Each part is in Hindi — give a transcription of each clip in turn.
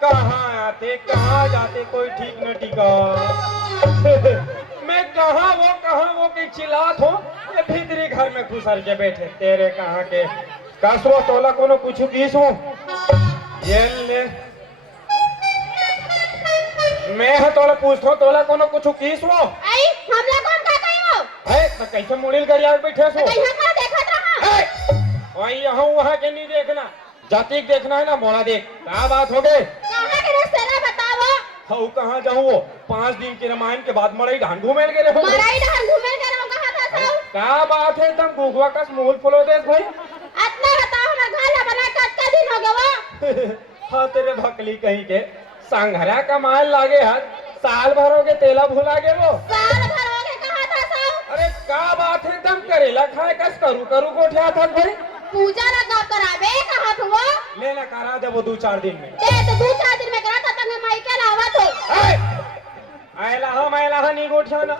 कहाँ आते कहाँ जाते कोई ठीक न टिका। मैं कहाँ वो की चिल्लात हो ये भीतरी घर में घुसल के बैठे तेरे कहाँ के कसो तोला कोनो कुछ कीसो ये ले मैं है तोला पूछतो तोला कोनो कुछ कीसो आई हमला कौन का कहियो है तो कैसे मुड़िल गरिया बैठे सो कहियो का देखत रहा वही यहाँ वहाँ के नहीं देखना जाति देखना है ना मोड़ा देख क्या बात हो गए कहां के रास्ता बताओ हाउ कहाँ जाऊँ वो 5 दिन के रामायण के बाद मराई ढान घूमेल गए हो मराई ढान घूमेल गए हो कहां था सब क्या बात है तुम गुगवा का मूल फुलो देश भाई इतना बताओ ना गाला बना का दिन हो गया वो हाँ तेरे भकली कहीं के संघरा का माल लागे हाथ साल भर हो गए तेला भुला गए वो साल भर हो गए कहां था सब अरे क्या बात है तुम करेला खाए कस करू गोठिया था भाई पूजा लगा करावे कहां तो वो लेना करा दे वो 2-4 दिन में दे तो 2-4 दिन में करा था तंग माई के लावा तो आयला हा नहीं गोठिया ना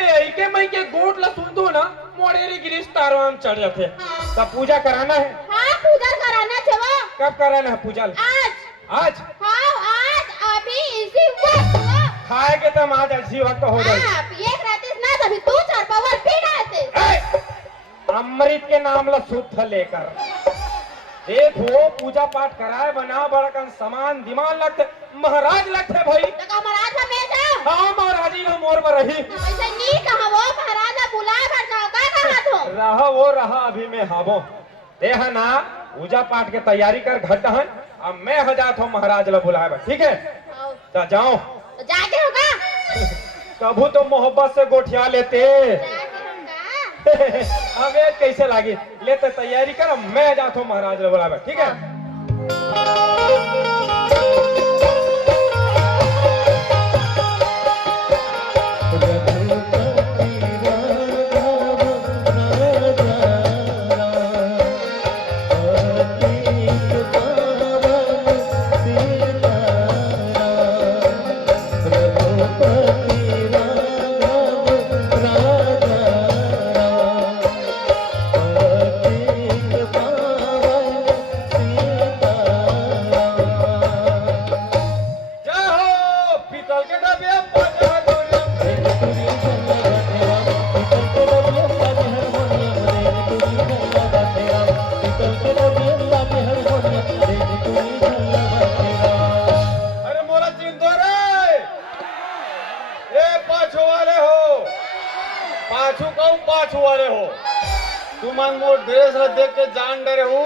ए के मई के गोट ला सुन दो ना मोड़ेरी गिरीश तारवाम चढ़ जाते तब पूजा कराना है हां पूजा कराना है वो कब कराना है पूजा आज हां आज अभी इसी वक्त खाए के तुम आज इसी वक्त हो जाए एक रात ना तभी 2-4 पावर पी डालते अमृत के नाम ला शुद्ध लेकर देखो पूजा पाठ कराए बना बड़कन सामान दिमाग लगते महाराज लगते भाई तो महाराज में बेटा हाँ महाराजी ना मोर पर रही ऐसे नहीं कहा वो महाराजा बुला कर जाओ का कहा तो रहा अभी मैं हावो देह ना पूजा पाठ के तैयारी कर घट हन अब मैं हजात हूँ महाराज ला बुलाए ठीक है तो जाओ तो जाके होगा कभू तो मोहब्बत से गोठिया लेते अबे कैसे लागी लेते तैयारी कर मैं जाता हूँ महाराज ला बुलाए ठीक है पाछू वाले हो तुम मोर ड्रेस देख के जान डरे हो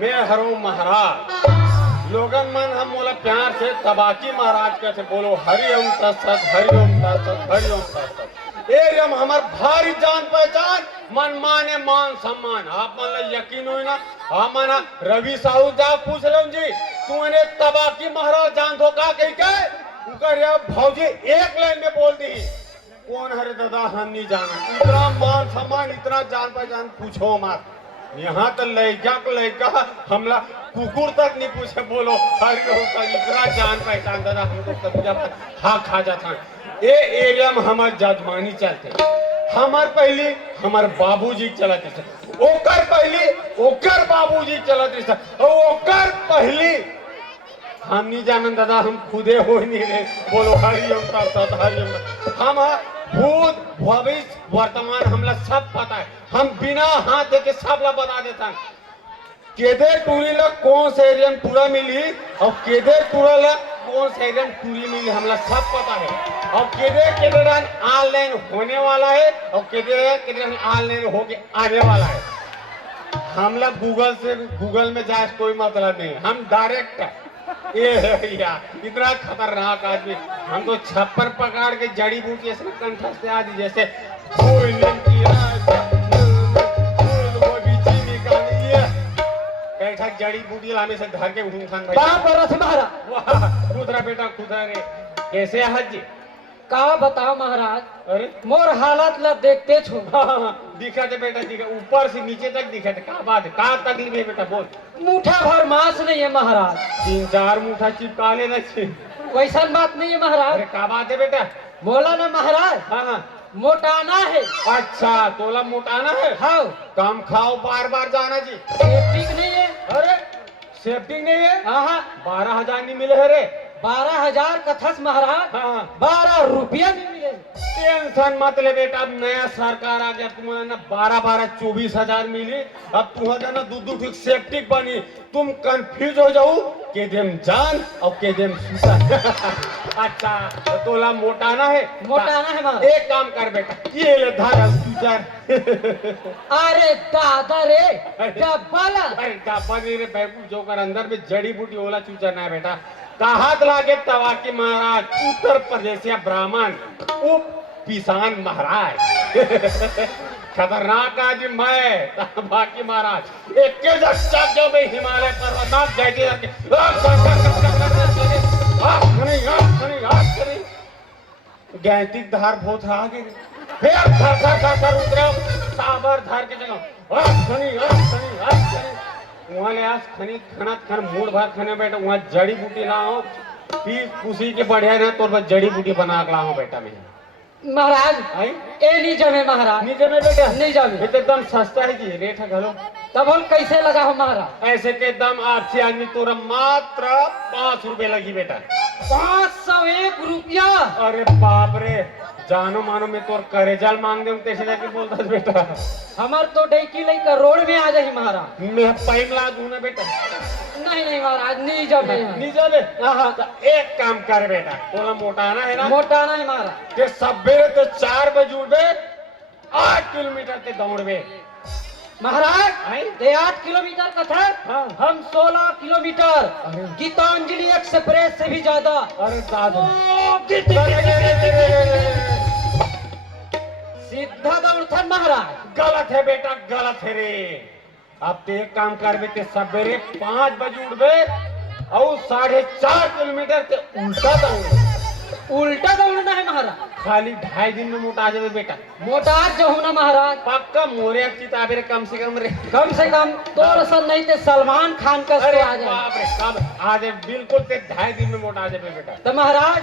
मैं हरूँ महाराज लोगन मन हम बोला प्यार से तबाकी महाराज कैसे बोलो हरिओम तत्सत हरिओम तत्सत हरिओम तत्सत एरियम हमार भारी जान पहचान मन माने मान सम्मान आप मन यकीन हो ना हमारा रवि साहू जा पूछ लो जी तू इन्हें तबाकी महाराज जान दो का कही के उनका भौजी एक लाइन में बोल दी कौन हरे दादा हम नहीं जाना इतना मान सम्मान इतना जान पहचान पूछो मत यहाँ तो लड़का हमला कुकुर तक नहीं पूछे बोलो हरि इतना जान पहचान दादा हमको पूजा हाँ खा जाता ये एरिया में हमारे जजमानी चलते हमार पहली हमार बाबूजी चलते थे ओकर पहली ओकर बाबूजी चलते थे ओकर पहली हम नहीं जानन दादा हम खुदे हो नहीं रहे बोलो हरिओम तत्सत हरिओम हम भूत भविष्य वर्तमान हमला सब पता है हम बिना हाथ देके सब ला बता देता केदे टूरी ला कौन से एरिया में टूरा मिली और केदे टूरा ला कौन से एरिया में टूरी मिली हमला सब पता है और केदे रन ऑनलाइन होने वाला है और केदे रन ऑनलाइन होके आने वाला है हमला गूगल में जाए कोई मतलब नहीं हम डायरेक्ट ये भैया इतना खतरनाक आदमी हम तो छप्पर पकड़ के जड़ी बूटी ऐसे कंठस्थ से आज जैसे ऐसा जड़ी बूटी लामे से धर के उठूं खान भाई बाप रस महाराज। वाह खुदरा बेटा खुदरा रे कैसे आहत जी का बताओ महाराज, अरे मोर हालत ला देखते छु। दिखा थे बेटा दिखा ऊपर से नीचे तक दिखा थे का बात है का तकलीफ है बेटा बोल मुठा भर मांस नहीं है महाराज। 3-4 मुठा चिपका लेना चाहिए वैसा बात नहीं है महाराज। अरे का बात है बेटा बोला ना महाराज, हाँ मोटाना है। अच्छा तोला मोटाना है हाँ कम खाओ बार बार जाना जी ठीक नहीं है। अरे सेफ्टी नहीं है हाँ 12,000 नहीं मिले है रे 12,000 कथस महाराज, हाँ 12 रुपया भी मिले। टेंशन मत ले बेटा अब नया सरकार आ गया तुम्हारा ना 12-24 मिली अब तुम्हारा ना दू ठीक सेफ्टी बनी तुम कंफ्यूज हो जाओ के देम जान और के देम सूता अच्छा तो तोला मोटाना है मोटाना है महाराज। एक काम कर बेटा ये ले धारा सूचर अरे दादा रे डब्बा ला। अरे डब्बा नहीं रे बैकू जो कर अंदर में जड़ी बूटी ओला चूचर ना है बेटा कहात लागे तवा के महाराज उत्तर प्रदेश या ब्राह्मण उप किसान महाराज खतरनाक आज मैं बाकी महाराज एक के जब जो मैं हिमालय पर्वत जाके गैतिक धार बहुत आगे फिर धर उतरे साबर धार के जगह वहाँ ले आज खनी खाना खन मूड भर खाने बैठा वहाँ जड़ी बूटी लाओ पीस कुसी के बढ़िया ना तो बस जड़ी बूटी बना के लाओ बेटा मैं महाराज आई ए नहीं जमे महाराज। नीचे में बेटा नहीं जमे ये तो एकदम सस्ता है जी रेट है घलो तब हम कैसे लगा हो महाराज। ऐसे के दाम आपसे आदमी तोरा मात्र 5 रुपए लगी बेटा 501 रुपया। अरे बाप रे जानो मानो मैं तोर करे जाल मांग दे कैसे जाके बोलता बेटा हमार तो डेकी लेकर रोड में आ जाही महाराज। मैं पाइप ला दूं ना बेटा नहीं नहीं महाराज नहीं जमे। नहीं चले हाँ तो एक काम कर बेटा तोला मोटाना है ना मोटाना है महाराज। कि सवेरे तो 4 बजे उठबे 8 किलोमीटर ते दौड़बे महाराज आई? ये 8 किलोमीटर का था हाँ। हम 16 किलोमीटर अरे। गीतांजलि एक्सप्रेस से भी ज्यादा। अरे दादा सीधा दौड़थन महाराज। गलत है बेटा गलत है रे अब तो एक काम कर बेटे सवेरे 5 बजे उठबे और 4.5 किलोमीटर ते उल्टा दौड़ उल्टा दौड़ना है महाराज। खाली 2.5 दिन में मोटा जावे बेटा मोटा जो ना महाराज पक्का मोरे चिताबे रे कम से कम रे कम से कम तो रसन नहीं ते सलमान खान का अरे आ जाए। बाप रे कब आज बिल्कुल ते 2.5 दिन में मोटा जावे बेटा तो महाराज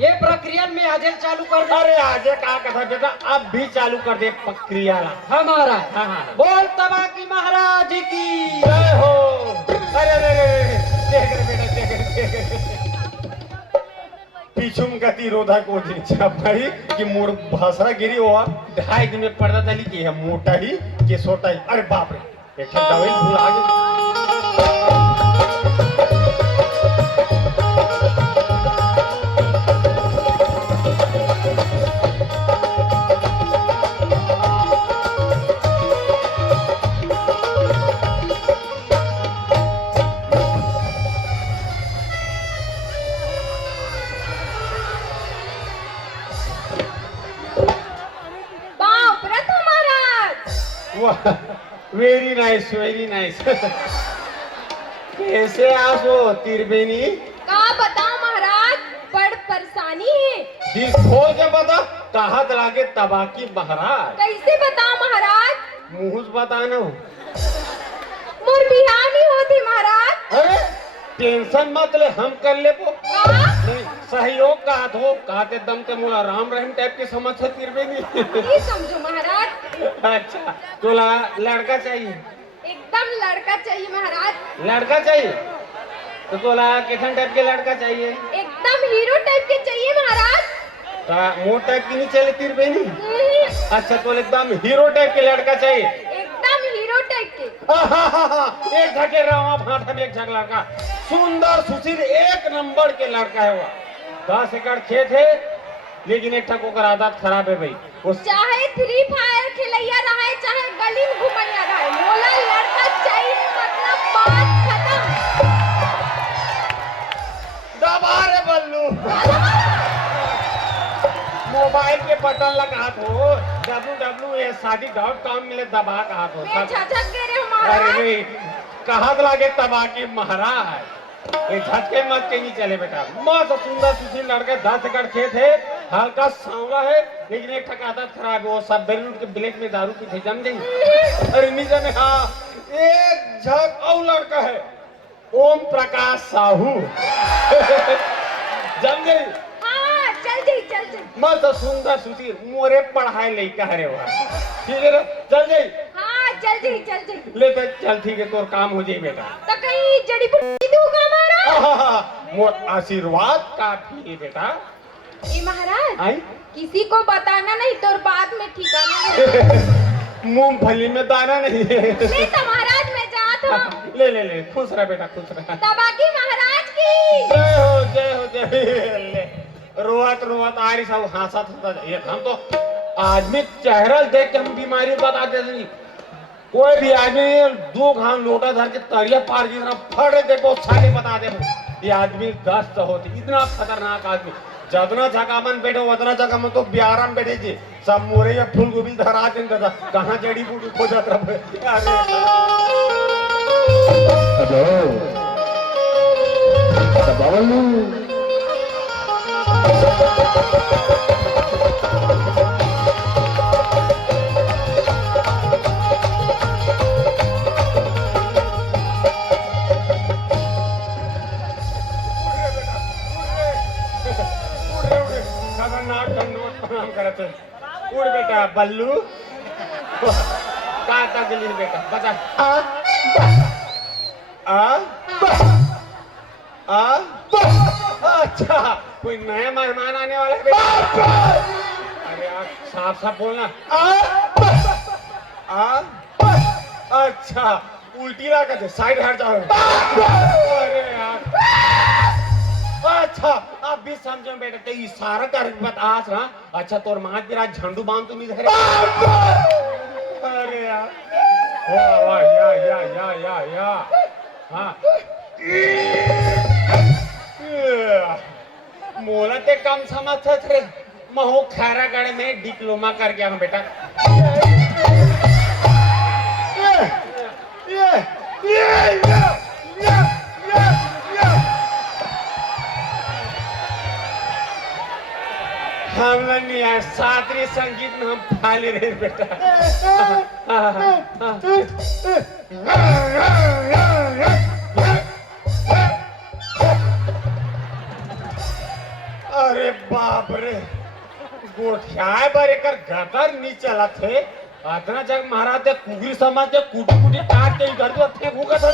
ये प्रक्रिया में आज चालू कर दे। अरे आज का कथा बेटा अब भी चालू कर दे प्रक्रिया ला हाँ महाराज। हाँ, हाँ। बोल तबा की महाराज की जय हो अरे देख रे बेटा देख रे पीछुम गति रोधा को दिनचा भाई कि मोर भाषरा गिरी हुआ 2.5 दिन में पड़ता चली कि है मोटा ही कि छोटा ही अरे बाप रे एक दवाई भूल आ बाप रे तो महाराज। वाह वेरी नाइस कैसे आसो तिरबेनी का बताओ महाराज बड़ परेशानी है। दिल खोल के बता कहा लागे तबाकी महाराज कैसे बताओ महाराज। मुहूस बताना हो मोर बिहार नहीं होती महाराज। अरे टेंशन मत ले हम कर ले वो का नहीं सहयोग का हाथ हो कहते दम ते मोला राम रहीम टाइप के समझ से तिरबेनी ये समझो महाराज अच्छा तो लड़का चाहिए एकदम लड़का चाहिए महाराज। लड़का चाहिए तो तोला कितने टाइप के लड़का चाहिए एकदम हीरो टाइप के चाहिए महाराज। मोट टाइप की नहीं चले तिरबेनी अच्छा तो एकदम हीरो टाइप के लड़का चाहिए एकदम हीरो टाइप के। एक झके रहा भाटा में एक झक लड़का सुंदर सुशील 1 नंबर के लड़का है वो 10 एकड़ खेत है लेकिन एक ठक ओकर आदत खराब है भाई उस चाहे फ्री फायर खेलैया रहे चाहे गली में घुमैया रहे मोला लड़का चाहिए मतलब बात खत्म। दबा रे बल्लू मोबाइल के बटन लगा दो www.शादी.com मिले दबा कहा दो मैं झझक गए रे अरे महाराज। नहीं कहा लागे तबाकी महाराज ये झटके मत के नहीं चले बेटा। मस्त सुंदर सुशील लड़के 10 एकड़ खेत है, हल्का सांवला है, लेकिन एक ठक आदत खराब है, वो सब बेलूट के ब्लैक में दारू पीते जम गई। अरे नीचे में हाँ एक झक और लड़का है ओम प्रकाश साहू जम गई। हाँ जल्दी जल्दी। मस्त सुंदर सुशील मोरे पढ़ाई लड़का है रे वहाँ। ठीक है ना चल गई। हाँ जल्दी जल्दी। ले तो चल ठीक है तोर काम हो जाए बेटा। तो कहीं जड़ी बूटी दूंगा महाराज। मोर आशीर्वाद काफी है बेटा। ए महाराज आई किसी को बताना नहीं, तो बाद में ठिकाना मूंगफली में दाना नहीं है। नहीं तो महाराज मैं जात हूँ। ले ले ले खुश रह बेटा खुश रह। तबाकी महाराज की जय हो जय हो जय। ले रोवत रोवत आ रही सब हंसत हंसत। हम तो आदमी चेहरा देख के हम बीमारी बताते नहीं। कोई भी आदमी 2 घाम लोटा धर के तरिया पार की तरह फटे देखो साले बता दे ये आदमी दस्त होती। इतना खतरनाक आदमी जतना झकामन बैठो उतना झकामन तो ब्यारम बैठे जी सब मोरे या फूल गोभी धरा दिन दादा कहाँ जड़ी बूटी खोजत रहे। उड़ बेटा बल्लू कहाँ तक गली बेटा बता। अच्छा कोई नया मेहमान आने वाला है बेटा। अरे यार साफ साफ बोलना। अच्छा उल्टी लगा दे साइड हट जाओ। अरे यार अच्छा अब भी समझो बेटा तो इशारा कर बतास ना। अच्छा तोर मां तेरा झंडू बांध तो नहीं धरे। अरे यार वाह वाह या हाँ मोला ते कम समझते थे महो खैरागढ़ में डिप्लोमा कर गया हूँ बेटा। हम नहीं आए शास्त्रीय संगीत में हम फाले रहे बेटा। अरे बाप रे गोठियाए बारे कर गटर नहीं चला थे अदना जग महाराज दे कुगरी समाज दे कुटी कुटी काट के घर तो फेंकूंगा साफ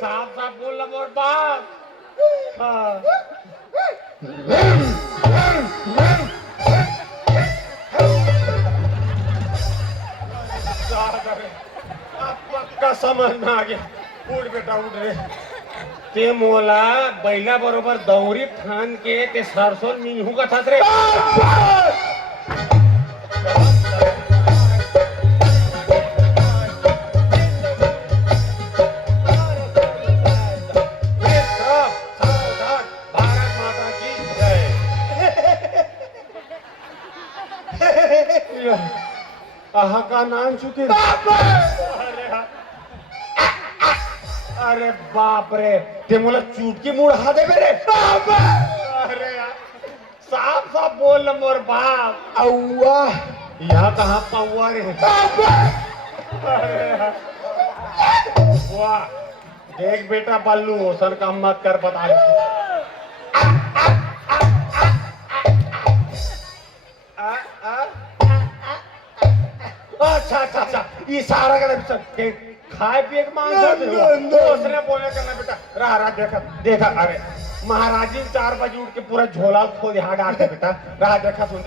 साफ बोल मोर बाप। पक्का समझ में आ गया। उठ बेटा उठ रे ते मोला बैला बरोबर दौरी थान के ते सरसों नीहू का था रे। आहा का नाम चुके। अरे बाप रे ते मोला चुटकी मुड़ हा दे मेरे। अरे यार साफ साफ बोल मोर बाप। औवा यहाँ कहाँ पौवा रे। अरे वाह देख बेटा बल्लू ओसन काम मत कर बता। अच्छा अच्छा अच्छा इशारा कर खाए पिए के मांग उसने बोले करना बेटा रहा रहा देखा देखा। अरे महाराजी 4 बजे उठ के पूरा झोला खोद यहाँ डालते बेटा रहा देखा सुन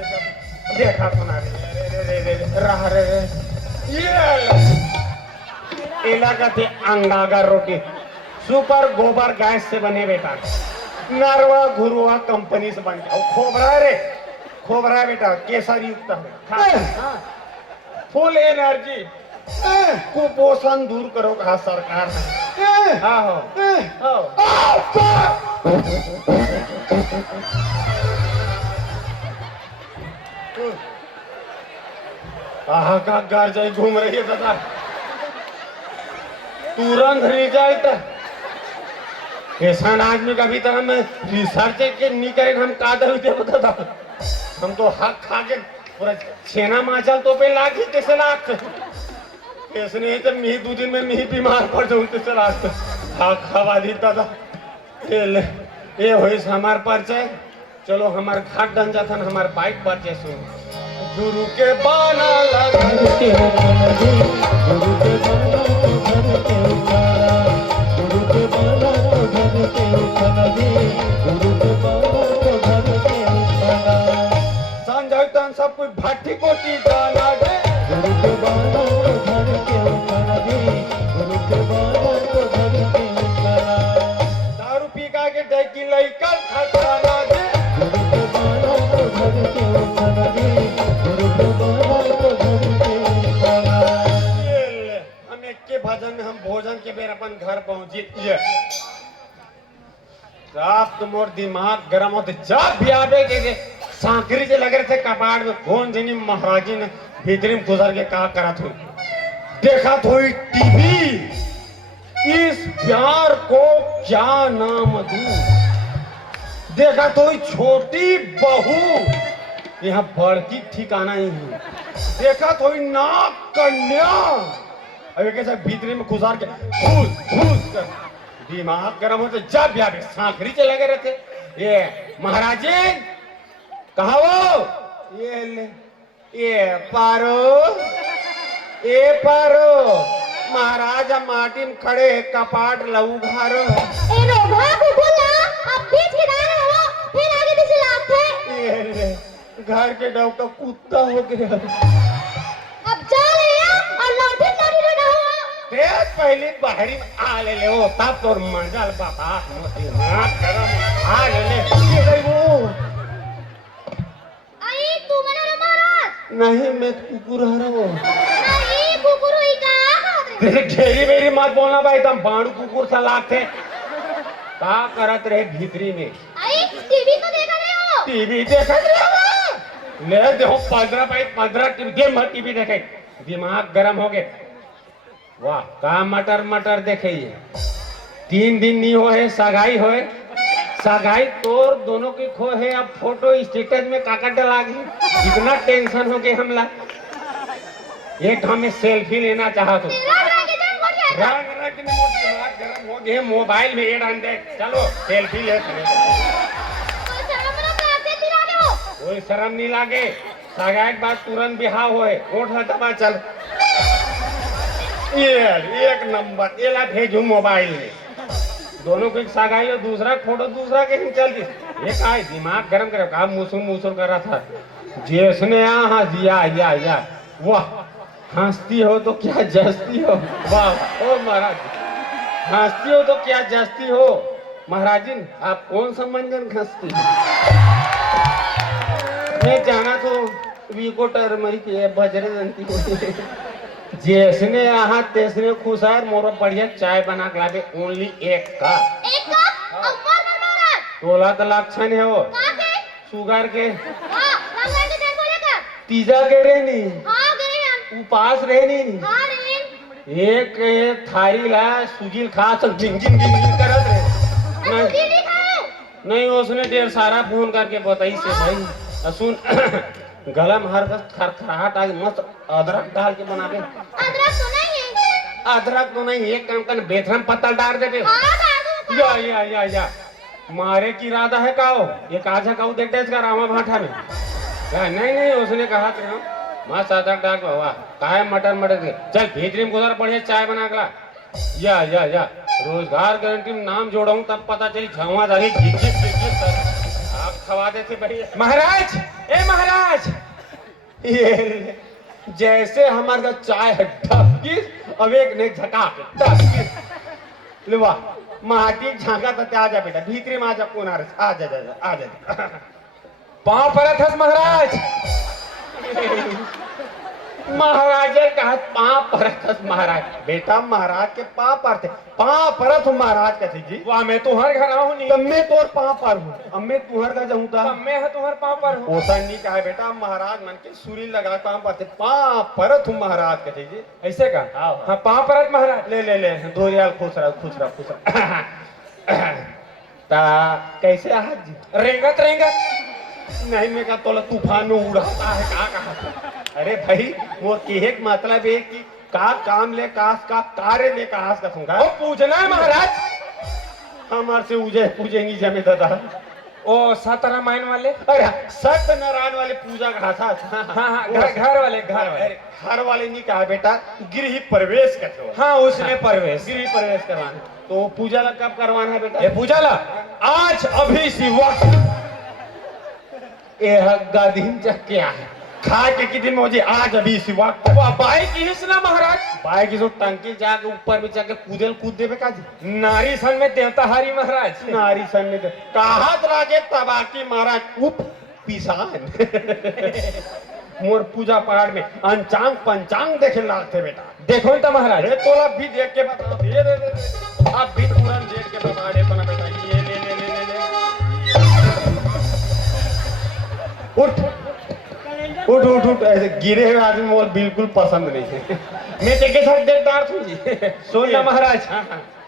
देखा सुना रे रहा रे ये इलाका थे अंगागर रोटी सुपर गोबर गैस से बने बेटा नरवा घुरुआ कंपनी से बन गया। खोबरा है बेटा केसर युक्त है फुल एनर्जी कुपोषण दूर करो कहा सरकार ने। हाँ हो आहा का घर जाए घूम रही है दादा, तुरंत रिजल्ट। ऐसा आदमी का भी तरह में रिसर्च के नहीं करे हम का दे बता था। हम तो हक खा के पूरा छेना माचल तो पे लाख ही कैसे लाख ऐसे नहीं तो मी 2 दिन में मी बीमार पड़ जाऊं कैसे लाख हक खवा देता था। ये होई हमार परिचय। चलो हमार घाट डन जाता ना हमार बाइक परिचय सुन। गुरु के बाना लगा के गुरु के बाना तो घर के उतारा, गुरु के बाना तो घर के उतारा दे, गुरु के बाना तो घर के उतारा। संजय तन सब कोई भट्टी कोटी डाला दे, गुरु के बाना तो घर के उतारा दे, गुरु के बाना तो घर के उतारा। दारू पी का के डेकी लइकन खटाना दे, गुरु के बाना तो घर के उतारा दे, गुरु के बाना तो घर के उतारा। हम एक के भजन में हम भोजन के बेर अपन घर पहुंची। आप तो मोर दिमाग गरम होते जब भी आवे के सांकरी से लग रहे थे कपाट में कौन जनी महाराजी ने भीतरी में गुजर के कहा करा थी देखा थोड़ी टीवी। इस प्यार को क्या नाम दूं, देखा तो छोटी बहू यहाँ बड़की ठिकाना ही है, देखा तो नाक कन्या अभी कैसे भीतरी में गुजार के घूस घूस कर दिमाग गर्म होते जब भी आवे सांकरी से लगे रहते। ये महाराज जी कहा वो ये पारो महाराजा माटी में खड़े कपाट लहू घारो ए रोभा को बोला अब बीच किनारे हो फिर आगे पीछे लाते। ये घर के डॉग का कुत्ता हो गया। अब जा रहे हैं और लौटे लौटे ना हो। तेज पहले बाहरी आ ले हो तब तो मंजल बाबा मोती हाथ गरम आ ले ये गई वो। आई तू मना मारा नहीं मैं कुकुर आ रहा हूँ। नहीं कुकुर हुई का तेरे घेरी मेरी मत बोलना भाई तुम बाणु कुकुर सा लाते का करत रहे भीतरी में। आई टीवी को देखा रहे हो। टीवी देखा रहे हो ले देखो 15 बाई 15 टीवी गेम टीवी देखे दिमाग गरम हो गए। वाह का मटर मटर देखे ये 3 दिन नहीं हो है सगाई होए सगाई तोर दोनों की खो है। अब फोटो स्टेटस में काका डला गई इतना टेंशन हो गए हमला। एक हमें सेल्फी लेना चाहा तो रंग रंग में दिमाग गरम हो गए मोबाइल में एड दे चलो सेल्फी ले कोई शर्म नहीं लागे। सगाई के बाद तुरंत बिहाव होए ओठ दबा चल ये एक नंबर ये ला भेजू मोबाइल में दोनों को सगाई हो दूसरा फोटो दूसरा के चल दी एक आए दिमाग गरम करे कहा मुसुम कर रहा था जिसने हाँ या वाह हंसती हो तो क्या जस्ती हो। वाह ओ महाराज हंसती हो तो क्या जस्ती हो। महाराज जी आप कौन सा मंजन खसती मैं जाना तो वीको टर्मरी की बजरे जनती को जैसने यहाँ तेसने खुश है मोर बढ़िया चाय बना के लागे ओनली एक कप तोला तो लक्षण है वो शुगर के तीजा के रहनी उपास रहनी एक थारी ला सुजील खा सब गिन करत रहे नहीं उसने ढेर सारा फोन करके बताई से भाई सुन गला में हर खरखराहट आ मस्त अदरक डाल के बनावे। अदरक तो नहीं एक काम कर बेथरम पत्ता डाल देते या मारे की इरादा है काओ ये काजा काऊ देखते इसका रामा भाठा में नहीं उसने कहा कि मस्त अदरक डाल के वाह काहे मटर के चल भीतरी में गुजर बढ़िया चाय बना के ला या रोजगार गारंटी में नाम जोड़ाऊं तब पता चली छावा जाके आप खवा देते बढ़िया। महाराज ए महाराज ये जैसे हमारा चाय है ढक्की अब एक ने झका ढक्की लेवा माटी झांका तो आ जा बेटा भीतरी में आ जा कौन आ जा पाँव परत हस महाराज महाराज कहा पाँव परत महाराज बेटा महाराज के पाँव पर थे पाँव परत महाराज कहते जी वाह मैं तुहर घर आऊँ नहीं तब मैं तोर पाँव पर हूँ अब मैं तुहर का जाऊँ था तब मैं तुहर पाँव पर हूँ ओसा नहीं कहा बेटा महाराज मन के सूरी लगा पाँव पर थे पाँव परत हूँ महाराज कहते जी ऐसे का हाँ। हाँ पाँव परत महाराज ले ले ले दो रियाल खुश रहो खुश रहो खुश रहो ता कैसे आज जी रेंगत रेंगत नहीं मैं कहा तोला तूफान में उड़ाता है कहा अरे भाई वो केहे का मतलब है कि का काम ले कास का कार्य ले कास का सुनगा ओ पूजना है महाराज हमारे से उजे पूजेंगी जमे दादा ओ सतरामायण वाले अरे सत्यनारायण वाले पूजा का था हाँ हाँ घर वाले घर वाले नहीं कहा बेटा गृह प्रवेश करते हो हाँ उसमें प्रवेश गृह प्रवेश करवाना तो पूजा ला कब करवाना है बेटा ये पूजा ला आज अभी सी वक्त यह गादीन चक क्या है खा के कितने मुझे आज अभी इसी वक्त बाई की ना महाराज भाई की जो टंकी जाके ऊपर में जाके कूदल कूद देवे का जी नारी सन में देवता हारी महाराज नारी सन में कहा लागे तबाकी महाराज उप पिसान मोर पूजा पाठ में अंचांग पंचांग देखे लागते बेटा देखो तो महाराज अरे तो अब भी देख के बता दे अब भी तुरंत देख के बता दे तो ना बेटा ये ले उठ उठ उठ ऐसे गिरे हुए आदमी मोल बिल्कुल पसंद नहीं है मैं तेरे साथ देवदार हूँ जी सुन ना महाराज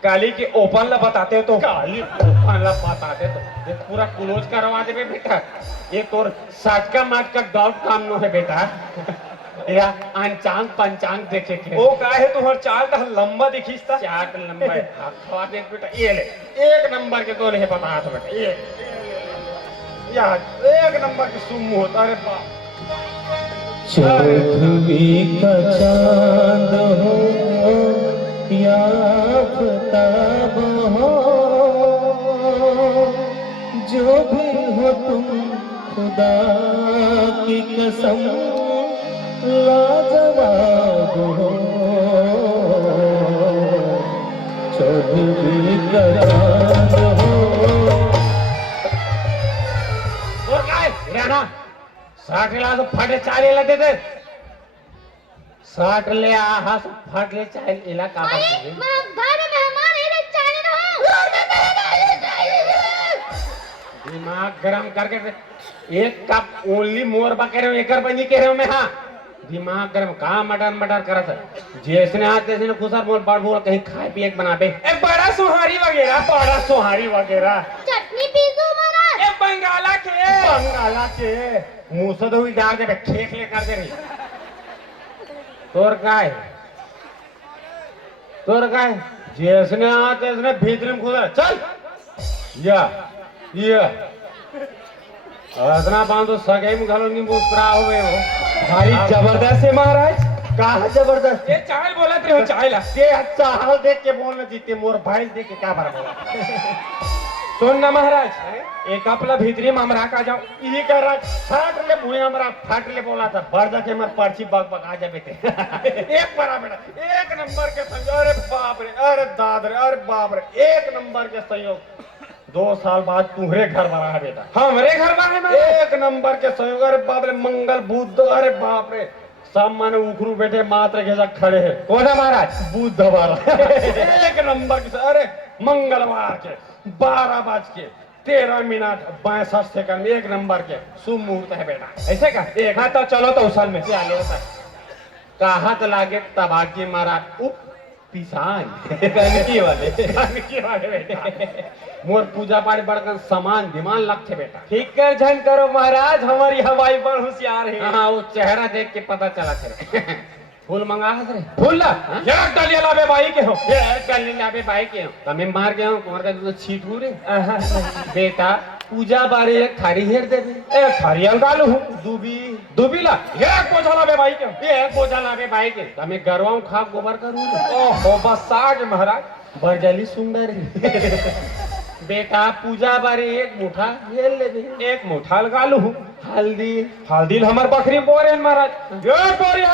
काली के ओपन ला बताते हो तो काली ओपन ला बताते तो ये पूरा क्लोज करवा दे बेटा ये तोर साठ का माठ का डाउट काम नो है बेटा या अंचांग पंचांग देखे के वो का है तुम्हार चाल ता लंबा दिखीस ता चाट लंबा है खवा दे बेटा ये ले एक नंबर के तो नहीं पता था बेटा ये यार एक नंबर की सुम होता अरे बाप चौदहवीं का चांद हो या आफताब हो जो भी हो तुम खुदा की कसम लाजवाब हो चौदहवीं का चांद हो और काय रहना 60 ला तो फाटे चाले लगे थे 60 ले आहा तो फाट ले चाले इला का अरे करते मैं घर में मेहमान है चाय ना दिमाग गरम करके एक कप ओनली मोर बा कह रहे हो एक बनी कह रहे हो मैं हाँ दिमाग गरम कहाँ मटर मटर करा था जैसने हाथ जैसे खुशर बोल बाढ़ बोल कहीं खाए पिए बना पे ए बड़ा सुहारी वगैरह चटनी पीसो महाराज ए बंगाला के बंगाला के मुंह से तो हुई डाल दे खेख ले कर दे रही तोर काय जैसने हाथ जैसने भीतर में खुदा चल या इतना बांधो सगे में घलो नहीं मुस्कुरा हुए हो भारी जबरदस्त है महाराज कहा जबरदस्त ये चाय बोला थे हो चाय ला के अच्छा हाल देख के बोलना जीते मोर भाई देख के क्या बोला सुन ना महाराज एक अपना भीतरी में हमरा का जाओ ये कह रहा छाट ले भूया हमरा फाट ले बोला था भर जाके मर पर्ची बग बग आ जा बेटे एक बड़ा बेटा एक नंबर के संयोग अरे बाप रे अरे दाद रे अरे बाप रे एक नंबर के संयोग 2 साल बाद तुम्हारे घर बना है बेटा हमरे घर में है एक नंबर के संयोग अरे बाप रे मंगल बुध अरे बाप रे सब माने उखरू बैठे मात्र के साथ खड़े हैं कौन है महाराज बुधवार एक नंबर के अरे मंगलवार के 12:13 में एक नंबर के शुभ मुहूर्त है बेटा ऐसे का एक हाँ तो चलो तो उसल में चलो कहा तो लागे तबाकी मारा उप पिसान गंदगी वाले गंदगी वाले बेटा मोर पूजा पाठ बढ़कर सामान दिमान लगते बेटा ठीक कर झन करो महाराज हमारी हवाई पर होशियार है हाँ वो चेहरा देख के पता चला तेरे फूल मंगा रे फूल ला एक डलिया लावे बाई के हो ये कल लाबे भाई के तमें मार गए हो तुम्हारे का तो छीट हो रे बेटा पूजा बारे एक थारी हेर दे ए थारियल डालू हूँ दूबी ला एक बोझा लावे बाई के ये बोझा लाबे भाई के तमें गरवाऊं खा गोबर करूं ओहो बस आग महाराज बरजली सुंदर बेटा पूजा बारे एक मुठा हेल ले एक मुठा लगा लू हूँ हल्दी हमार बकरी बोरे महाराज ये बोरी है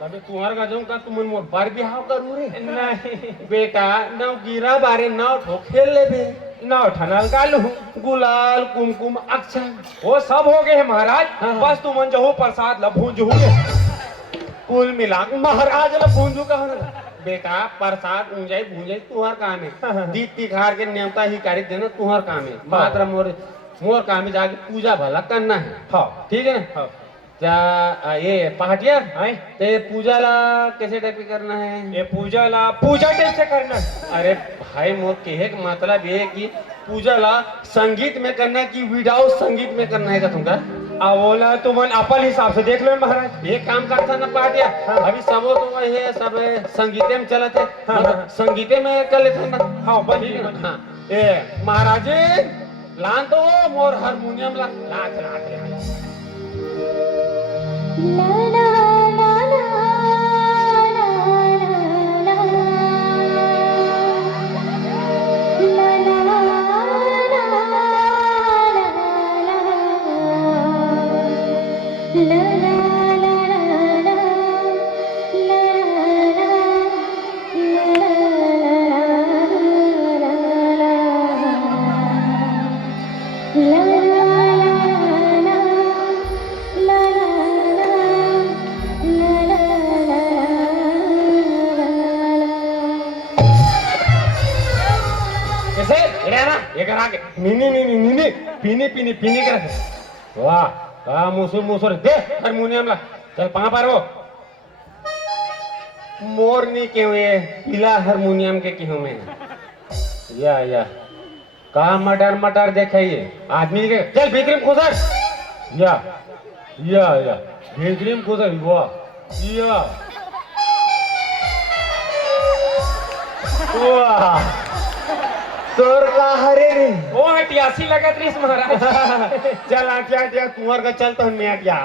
तबे तुम्हार का जाऊं का तुम मोर बार बिहाव करू रे नहीं बेटा नव गिरा बारे नव ठोक खेल ले बे ना ठनल गालू गुलाल कुमकुम अक्षर वो सब हो गए हैं महाराज। हाँ। बस तुम जहू प्रसाद लभूंजू कुल मिला के महाराज ला भूंजू कहा बेटा प्रसाद ऊंजाई भूंजाई तुहर काम है दीप तिखार के नियमता ही कार्य देना तुहर काम है मात्र मोर मोर काम है जाके पूजा भला करना है। हाँ ठीक है ना। हाँ क्या ये पहाटिया हैं? ते पूजा ला कैसे टाइप की करना है? ये पूजा ला पूजा टाइप से करना है। अरे भाई मोर कहे का मतलब ये है कि पूजा ला संगीत में करना है कि विदाउट संगीत में करना है का तुमका? बोला तुम अपन हिसाब से देख लो महाराज। ये काम करता ना पहाटिया हाँ। अभी सबो तो ये सब संगीते में चलते हाँ, मतलब हाँ। संगीते में कर लेते हैं ना। हाँ बन ठीक है गई। ना? हाँ ए महाराज जी, लान तो मोर हारमोनियम ला लात लात लात। ला ला ला ला ला ला ला कैसे इधर आना ये करा के नीनी नीनी नीनी पीनी पीनी पीनी कर वाह का मुसुर मुसुर दे हारमोनियम ला चल पा पर वो मोर नहीं क्यों ये पीला हारमोनियम के क्यों में या का मटर मटर देखे ये आदमी के चल भीतरी में घुसर या भीतरी में घुसर वाह वाह तोर का हरे रे वो हटियासी लगत रही महाराज। चल आटिया आटिया कुंवर का चल तो मैं आटिया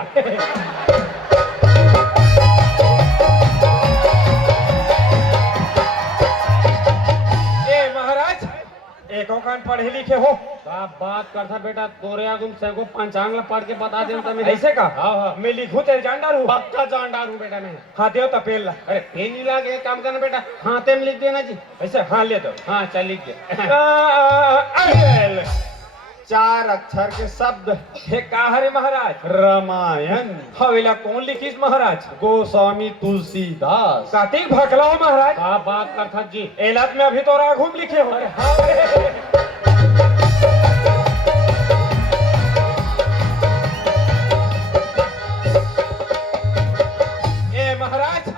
ए महाराज एक कान पढ़े लिखे हो का बात करता बेटा तोरे आगुम से को पंचांग ला पढ़ के बता दे तो मैं ऐसे का हाँ मैं लिखूं तेरे जानदार हूँ। पक्का जानदार हूँ बेटा मैं। हाँ देव तपेल ला। अरे पेन ही लागे एक काम करना बेटा हाथे में लिख देना जी। ऐसे हाँ ले दो। हाँ चल लिख दे अहेल। 4 अक्षर के शब्द हे का हरे महाराज? रामायण हवेला कौन लिखीस महाराज? गोस्वामी तुलसीदास। कार्तिक भकला हो महाराज। का बात करता जी एलात में अभी तो राघुम लिखे हो। ए महाराज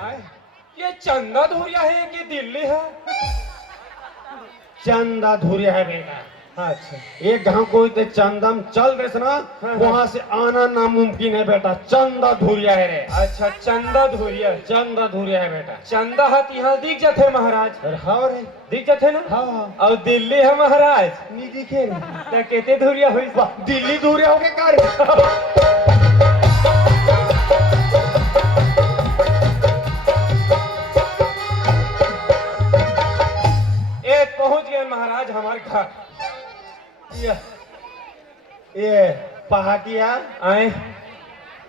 ये चंदा धुरिया है कि दिल्ली है? चंदा धुरिया है बेटा। अच्छा एक गांव कोई ते चंदम चल रहे ना वहां से आना नामुमकिन है बेटा। चंदा धुरिया है रे। अच्छा चंदा धुरिया। चंदा धुरिया है बेटा। चंदा हत यहाँ दिख जाते महाराज। अरे हाँ रे दिख जाते ना। हाँ और दिल्ली है महाराज नहीं दिखे रे। तो कहते धुरिया हुई। दिल्ली धुरिया हो के कार्य पहुंच गए महाराज हमारे घर। ये पहाटिया आए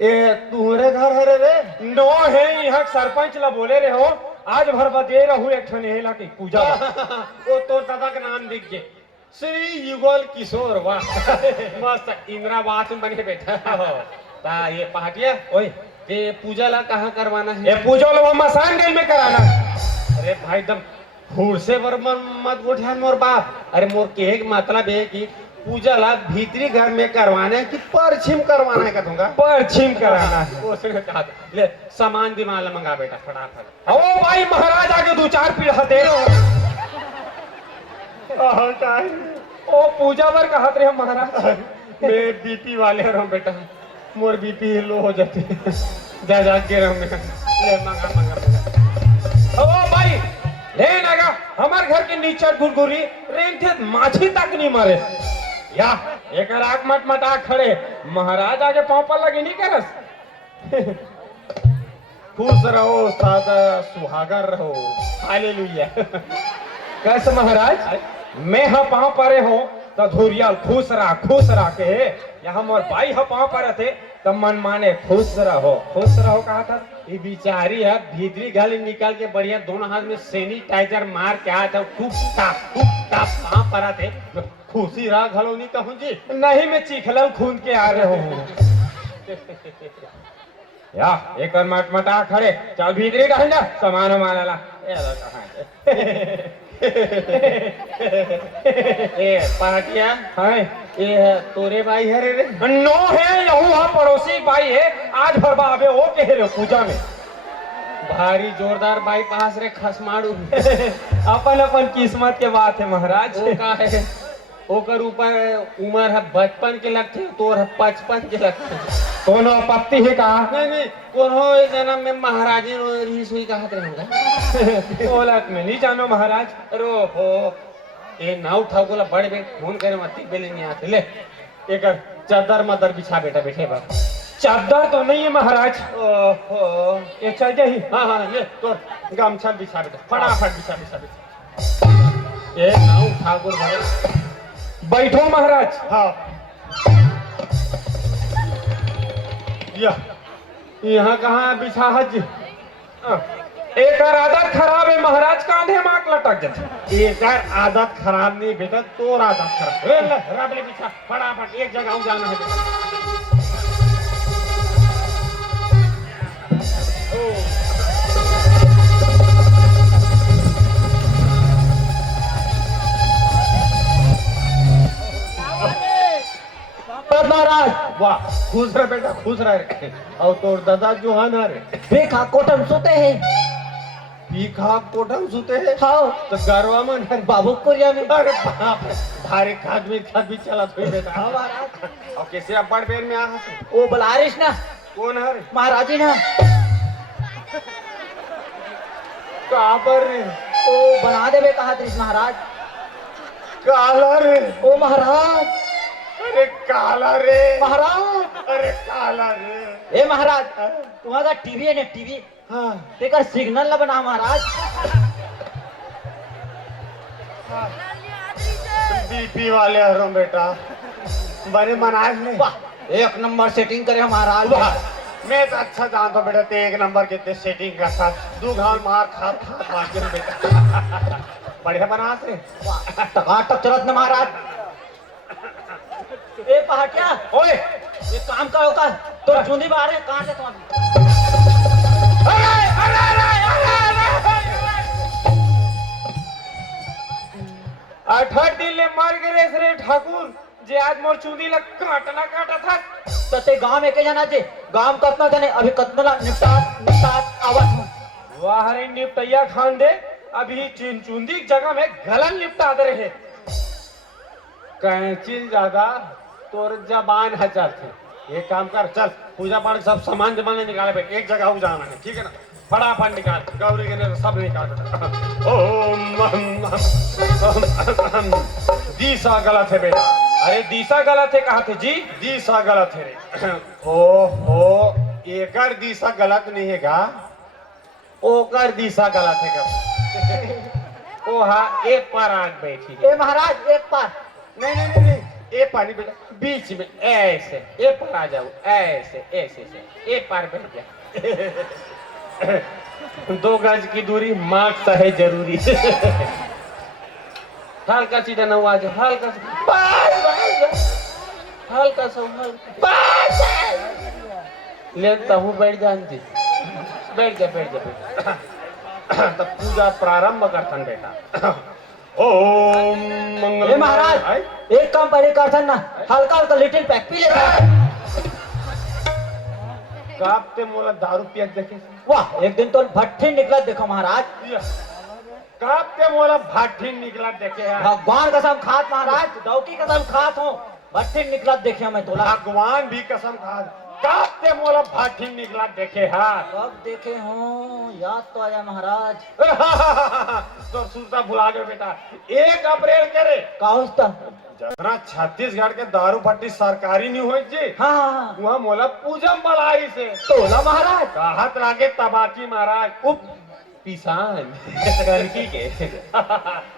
ये तुम्हारे घर है रे? नो है यहाँ सरपंच ला बोले रहे हो आज भर बदे रहू एक ठन हेला की पूजा। वो तो दादा का नाम लिख के श्री युगल किशोर वाह मस्त इंदिरावास में बने बैठा ता ये पहाटिया ओए ये पूजा ला कहाँ करवाना है? ये पूजा लो मसान गल में कराना। अरे भाई एकदम फूल से बर्मन मत उठा मोर बाप। अरे मोर कहे का मतलब है कि पूजा ला भीतरी घर में करवाना है कि परछिम करवाना है कहूँगा? परछिम कराना है। उसने कहा ले सामान दिमाग मंगा बेटा फटाफट। ओ भाई महाराज आगे 2-4 पीढ़ा दे ओ पूजा पर कहत रहे महाराज। मैं बीपी वाले रहा बेटा मोर बीपी लो हो जाते जा के रहा मैं ले मंगा मंगा। ओ भाई ले नागा हमार घर के नीचे गुरगुरी रेंथे माछी तक नहीं मारे या एक आग मट मटा खड़े महाराज आगे पाँव पर लगे नहीं करस। खुश रहो सादा सुहागर रहो हालेलुया। कैसे महाराज मैं हाँ पाँव परे हो तो धुरिया खुश रहा के यहाँ मोर भाई हाँ पाँव पर थे तो मन माने खुश रहो कहा था। ये बिचारी है भीतरी गाली निकाल के बढ़िया दोनों हाथ में सैनिटाइजर मार के आया था, खूब टाप कहाँ पर आते खुशी रहा घलो नहीं कहूँ जी। नहीं मैं चिखलम खून के आ रहे हूँ। या एक और मटा खड़े चल भीतरी कहीं ना सामान वामान ला ए लो कहाँ ए पाटिया है ये है तोरे भाई है रे नो है यहू हाँ पड़ोसी भाई है आज भर बाबे वो कह रहे पूजा में भारी जोरदार बाई पास रे खसमाड़ू अपन अपन किस्मत के बात है महाराज। वो का है ओकर ऊपर उम्र है 55 के लगते तोर है 55 के लगते। कोनो आपत्ति है कहा नहीं कोनो जन्म में महाराजी रही सुई कहत रहूंगा औलत में नहीं जानो महाराज। रो हो ये ना उठाओ गोला बड़े बे फोन करे मत बेले नहीं आते ले एक चादर मदर बिछा बेटा बैठे बा। चादर तो नहीं है महाराज। ओहो ये चल जाही। हाँ ले तो गमछा बिछा बेटा फटाफट बिछा ये ना उठाओ गोला बैठो महाराज। हाँ यहाँ कहाँ बिछा हज एक आदत खराब है महाराज कांधे माक लटक जाते। एक आदत खराब नहीं बेटा तोर आदत खराब रबले बिछा फटाफट एक जगह जाना है बेटा। महाराज वाह खुश रह बेटा खुश रह और तोर दादा जो है ना रे देखा कोठम सोते हैं पीखा कोठम सुते है खाओ तो गरवा मन है बाबू कोरिया में। अरे बाप रे भारी खाद भी चला थोड़ी बेटा। हाँ महाराज और कैसे अब बड़ बेर में आ वो बलारिश ना कौन है रे महाराजी ना कहाँ पर रे ओ बना देवे कहा त्रिश महाराज। काला रे ओ महाराज अरे काला रे महाराज अरे काला रे ए महाराज तुम्हारा टीवी है ना टीवी हाँ देखकर सिग्नल ना बना महाराज। बीपी वाले हरों बेटा बड़े मनाज में वाह एक नंबर सेटिंग करे महाराज। मैं तो अच्छा जानता हूँ बेटा ते एक नंबर के सेटिंग करता दू घाल मार खा बेटा बढ़िया बना रे टकाटक चलत ना महाराज। ए पहाटिया ओए ये काम करो का तो चुंदी बाहर है कहां से तुम अठर दिन ले मर गए रे ठाकुर जे आज मोर चूंदी लग काटना काटा था। तो ते गांव में के जाना थे गांव कतना जाने अभी कतना निपटात आवत वाह रे निपटैया खान दे अभी चुंदी जगह में गलन निपटा दे रहे। कैंचिल ज्यादा तोर जबान है चलते एक काम कर चल पूजा पाठ सब सामान जमाने निकाले पे एक जगह हो जाना है ठीक है ना फटाफट निकाल गौरी के ने सब निकाल ओम दीसा गलत है बेटा। अरे दिशा गलत है कहा थे जी। दीसा गलत है रे ओहो एकर दिशा गलत नहीं है का ओकर दिशा गलत है का ओ हाँ एक पर आग बैठी है। ए महाराज एक पार नहीं ए पानी बेटा बीच में ऐसे ए पर आ जाओ ऐसे ऐसे ए पार बैठ जा 2 गज की दूरी मास्क है जरूरी हल्का सीधा ना आवाज हल्का हल्का सा लेता हूँ बैठ जानती बैठ जा तब पूजा प्रारंभ करतन बेटा। ओम मंगल ए महाराज एक काम पहले करथन ना हल्का हल्का लिटिल पैक पी लेता। कापते मोला दारू पियत देखे वाह एक दिन तो भट्टी निकला देखो महाराज। कापते मोला भाठी निकला देखे है भगवान कसम खात महाराज दौकी कसम खात हूँ भट्टी निकला देखे मैं तोला। भगवान भी कसम खा कापते मोला भाठी निकला देखे है कब देखे हूँ याद तो आया महाराज। तो सूचना भुला गए बेटा 1 अप्रैल करे काउस्ता जना छत्तीसगढ़ के दारू भट्टी सरकारी नहीं हुई जी हाँ वहाँ मोला पूजम बलाई से तोला महाराज कहत लागे तबाकी महाराज पिसान कनकी के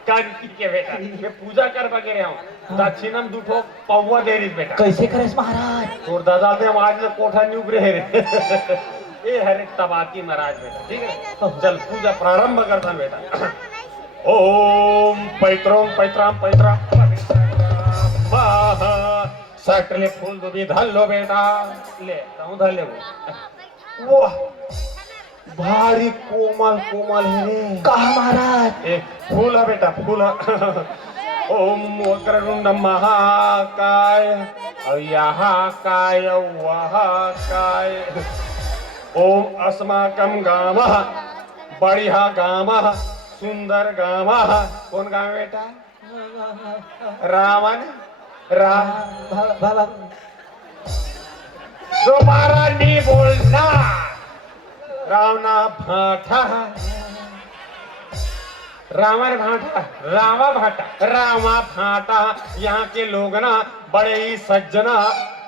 कनकी के बेटा मैं पूजा कर बगे हूँ दक्षिणम दुठो पौवा दे रही बेटा कैसे करेस महाराज? और दादा ने आज ले कोठा नहीं उगरे रे ये हरे तबाकी महाराज बेटा ठीक है चल पूजा प्रारंभ करता बेटा ओम पैत्रोम पैत्राम पैत्राम सकले फूल दो भी धल लो बेटा ले धल ले वो वाह भारी कोमल कोमल है रे कहा महाराज? ए फूल है बेटा फूल है ओम वक्रतुंड महाकाय और यहाँ काय वहाँ काय ओम अस्माकं गामः बढ़िया गामः सुंदर गामः कौन गाँव बेटा रावण दोबारा नहीं बोलना रावणा भाटा रावण भाटा रावा भाटा रामा भाटा यहाँ के लोग ना बड़े ही सज्जना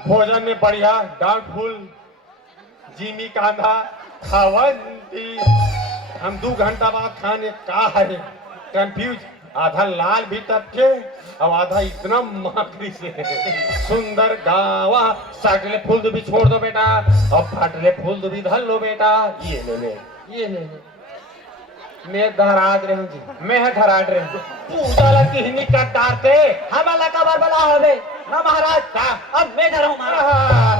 भोजन में बढ़िया डाक फूल जीमी कांधा खावंती हम 2 घंटा बाद खाने का है कंफ्यूज आधा लाल भी तबके और आधा इतना माकड़ी से सुंदर गावा साटले फूल भी छोड़ दो बेटा और फाटले फूल भी धल लो बेटा ये ले ये ले मैं धराद रहे जी मैं है धराद रहे पूजा लगी हिनी का डारते हम अल्लाह का बरबला हवे ना महाराज का अब मैं धरा हूँ महाराज।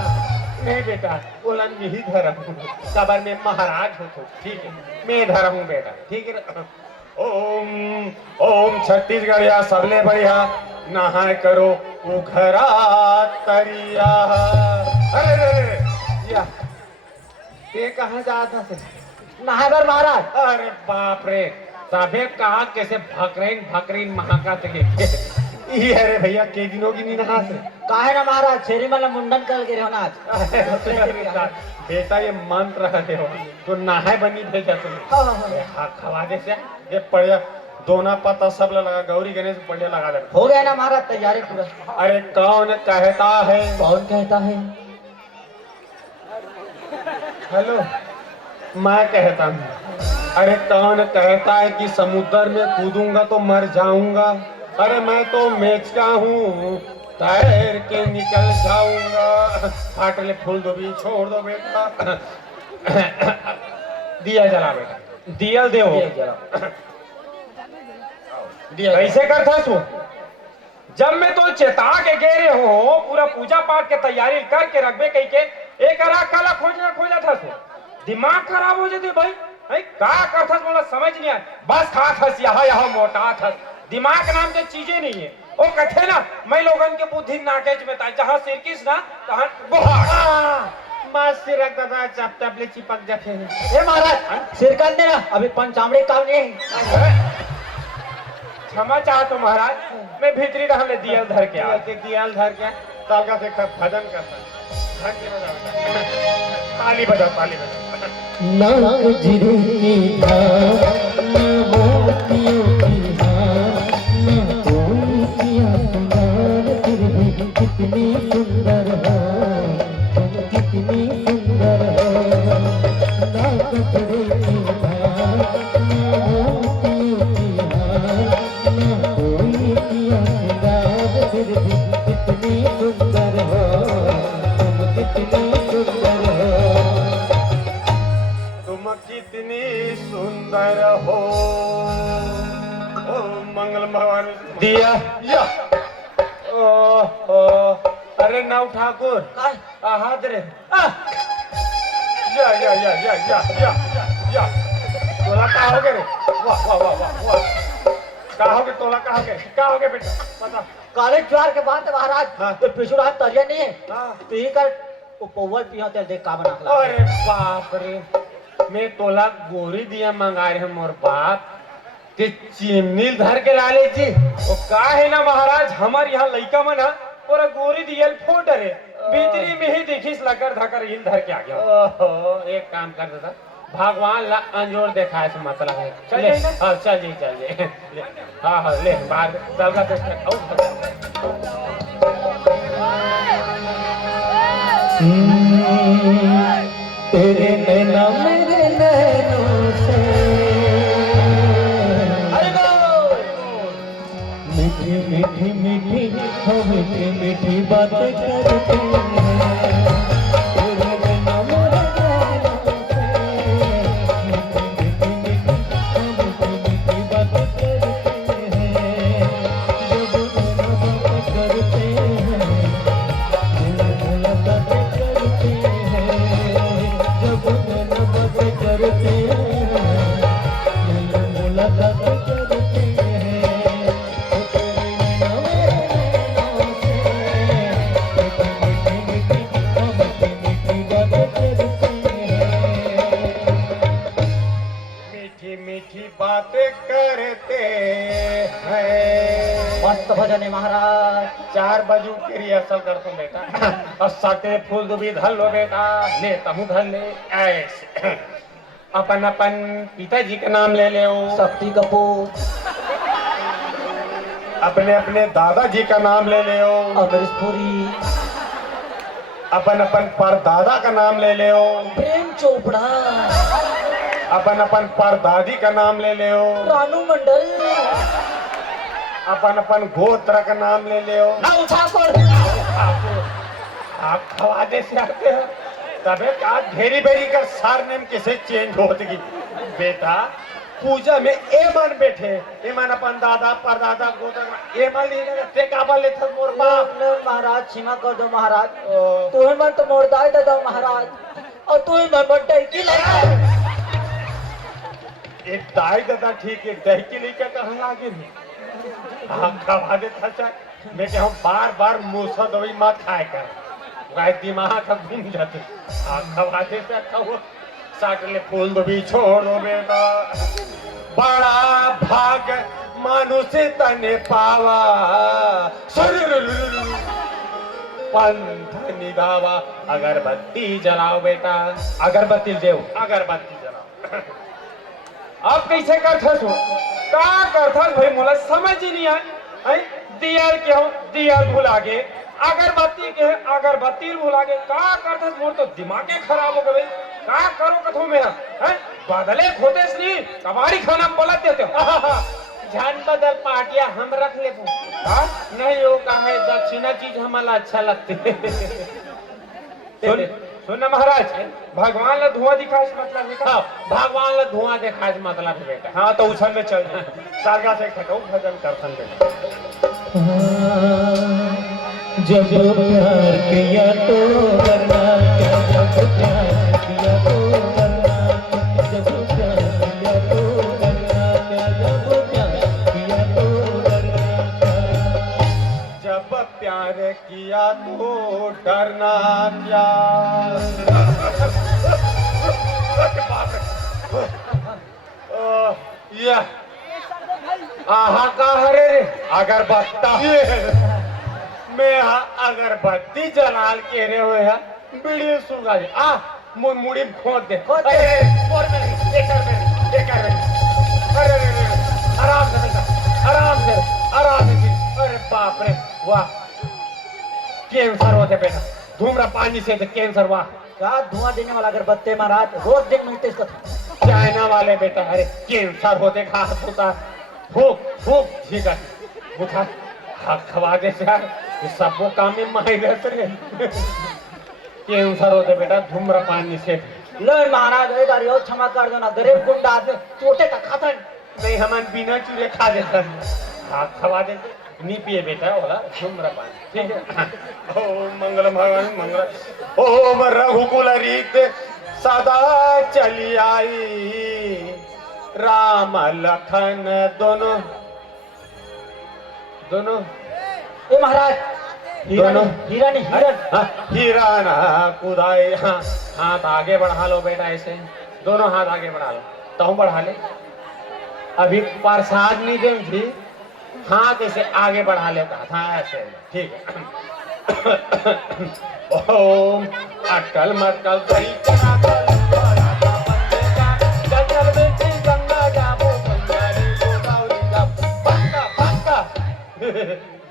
नहीं बेटा बोलन में ही धरा हूँ कबर में महाराज हो तो ठीक है मैं धरा हूँ बेटा ठीक है ना ओम ओम छत्तीसगढ़ या सबले बढ़िया नहाए करो उखरा तरिया अरे या ये कहाँ जाता से नहाबर महाराज। अरे बाप रे साबे कहा कैसे भकरीन भकरीन महाका ये अरे भैया के दिनों की नहीं नहा से काहे ना महाराज छेरी मतलब मुंडन कर के रहो ना आज। बेटा ये मंत्र रहे हो तो नहाए बनी भेजा तुम खवा दे से ये पढ़िया दोना पता सब लगा गौरी गणेश पढ़िया लगा दे हो गया ना महाराज तैयारी पूरा। अरे कौन कहता है कौन कहता है? हेलो मैं कहता हूँ अरे कौन कहता है कि समुद्र में कूदूंगा तो मर जाऊंगा अरे मैं तो मेचका हूँ तैर के निकल जाऊंगा फाटले फूल दो भी छोड़ दो बेटा दिया जला बेटा दिया दे कैसे करता तू जब मैं तो चेता के गेरे हो पूरा पूजा पाठ के तैयारी करके रखबे कही के एक काला खोजा था तू दिमाग खराब हो जाते भाई का करता बोला समझ नहीं आया बस खा थस यहाँ मोटा थस दिमाग नाम के चीजें नहीं है वो कथे ना मैं लोगन के बुद्धि नाकेज में था जहाँ सिरकिस ना तहाँ बस सिर दादा चप चपले चिपक जाते हैं ए महाराज सिर कर देना अभी पंचामड़ी काम नहीं क्षमा चाह तो महाराज मैं भीतरी रहने दियल धर के आ दियाल धर के तालका से भजन करता ताली बजाओ ताली बजाओ ना जिरे की धार ना मोतियों की हार ना कोई किया सुंदर फिर भी कितनी सुंदर हो तुम कितनी सुंदर हो ना जिरे की धार ना मोतियों की हार ना कोई किया सुंदर फिर भी कितनी सुंदर हो तुम कितनी सुंदर हो तुम कितनी सुंदर हो ओ मंगल भगवान दिया या ओ अरे नव ठाकुर हाथ रे या तोला का हो गए रे वाह वाह वाह वाह वाह का हो गए तोला का हो गए बेटा पता काले ज्वार के बाद महाराज हाँ। तो पिछुड़ा तरिया नहीं है हाँ। पी कर पोवल पिया तेल देख का बना खिला। अरे बाप रे मैं तोला गोरी दिया मंगा रहे मोर बाप ते चिमनी धर के लाले जी वो का है ना महाराज हमारे यहाँ लड़का मना और गोरी दियल फोट रे भीतरी में ही देखिस लकर धकर हिल धर के आ गया ओहो एक काम कर देता भगवान ला अंजोर देखा है मतलब है चल ले जाइए ना? हाँ चल ले हाँ हाँ ले बाहर चल का तेरे नैना मेरे नैनों से हम मीठी मीठी बातें करते हैं फिर बिना मोरे नैनों से मीठी मीठी मीठी बातें करते हैं जब नैना बातें करते हैं मुलाकातें करते हैं जब नैना बातें करते हैं मुलाकातें करते हैं तो तेरे नैना मेरे नैनों से मीठी मीठी मीठी बातें करते हैं मीठी मीठी बातें करते हैं। मस्त भजन है महाराज। 4 बजू की रिहर्सल कर तुम बेटा। और सटे फूल भी धल लो बेटा, ले तमु धल ले ऐसे। अपन अपन पिताजी का नाम ले ले शक्ति कपूर, अपने अपने दादाजी का नाम ले ले अमरीश पुरी, अपन अपन परदादा का नाम ले ले प्रेम चोपड़ा, अपन अपन परदादी का नाम ले ले रानू मंडल, अपन अपन गोत्र का नाम ले ले नाउ ठाकुर। आप खवादे से आते हो तबे का घेरी बेरी का सार नेम कैसे चेंज होती बेटा। पूजा में ए मन बैठे ए मन अपन दादा परदादा गोत्र ए मन लेने ते काबा ले था मोर बाप ले महाराज क्षमा कर दो महाराज। तू ही मन तो मोड़ दाई दे दो महाराज, और तू ही मन बड्डे की ले एक दाई दादा ठीक है दही के लेके कहने लागे हाँ खवा देता चाहे मैं कहूँ बार बार मूसा दवाई मत खाए कर गाय दिमाग का घूम जाते। हाँ खवा देते अच्छा हुआ साटले फूल दो भी छोड़ दो बेटा। बड़ा भाग मानुष तने पावा पंथ निगावा। अगरबत्ती जलाओ बेटा, अगरबत्ती देव। अगरबत्ती जलाओ। आप कैसे करथस हो? का करथस भाई मोला समझ ही नहीं आए। दियार के हो दियार भुला गए, अगरबत्ती के अगरबत्ती भुला गए। का करथस मोर तो दिमागे खराब हो गए। का करो कथो मेरा हैं बदले खोतेस नहीं कबाड़ी खाना पलट देते हो। जान बदल पाटिया हम रख ले हाँ? नहीं हो का है दक्षिणा चीज हमारा अच्छा लगते। सुन महाराज, भगवान ला धुआं दिखा मतलब हाँ, भगवान ला धुआं देखा मतलब है बेटा। हाँ तो उछल में चल सारगा से खटो भजन करथन बेटा। जब प्यार किया तो करना क्या, जब प्यार किया तो करना क्या, जब प्यार किया तो करना क्या, जब प्यार किया तो करना क्या। जब प्यार किया तो डरना क्या। यह आहा का हरे रे अगरबत्ता मैं अगरबत्ती जलाल के रे हुए है बीड़ी सुगा दे आ मुड़ी खोद दे खोद दे। और में एक अरे रे आराम से बेटा आराम से अरे बाप रे वाह कैंसर होते बेटा धूम्रपान से कैंसर वाह। क्या धुआं देने वाला अगरबत्ती महाराज, रोज दिन मिलते इसको। चाइना वाले बेटा अरे कैंसर होते घास होता फूक फूक ठीक है उठा हाथ खवा दे यार ये सबको काम में माही रहते रहे। कैंसर होते बेटा धूम्रपान से। लो महाराज एक बार और क्षमा कर दो ना, गरीब गुंडा आदमी चोटे का खाता नहीं हम बिना चूरे खा देता हाथ खवा देते नहीं पिए बेटा वाला धूम्रपान ठीक है। ओम मंगलम भगवान मंगल ओम रघुकुल रीत सदा चली आई राम लखन दोनों ए महाराज दोनों हीरा नहीं हिरन। हाँ, हिरन कुदाई। हाँ हाथ आगे बढ़ा लो बेटा ऐसे दोनों हाथ आगे बढ़ा लो तो बढ़ा ले। अभी प्रसाद नहीं दे थी हाथ ऐसे आगे बढ़ा लेता था ऐसे ठीक है। ओम अटल मटल दही चनातल जंगल में थी गंगा जाबो बंगाली गोदावरी का पक्का पक्का